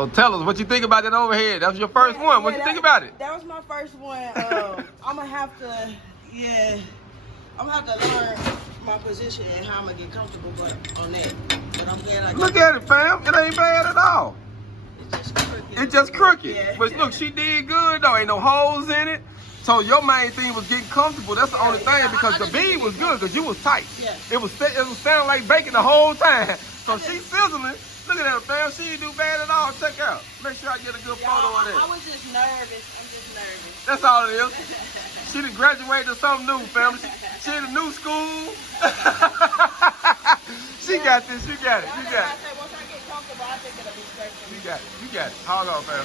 So tell us what you think about that overhead. That was your first one. What you think about it? That was my first one. I'm gonna have to, I'm gonna have to learn my position and how I'm gonna get comfortable on that. But I'm glad I got Look at it, fam. It ain't bad at all. It's just crooked. It's just crooked. Yeah. But look, she did good though. Ain't no holes in it. So your main thing was getting comfortable. That's the only thing because the bead was good because you was tight. Yeah. It was sounding like bacon the whole time. So she's sizzling. Look at that, fam. She didn't do bad at all. Check out. Make sure I get a good photo of that. I was just nervous. I'm just nervous. That's all it is. She done graduated to something new, fam. She in a new school. She got this. You got it. You got it. Once I get comfortable, I think it'll be straight for me. You got it. You got it. Hold on, fam.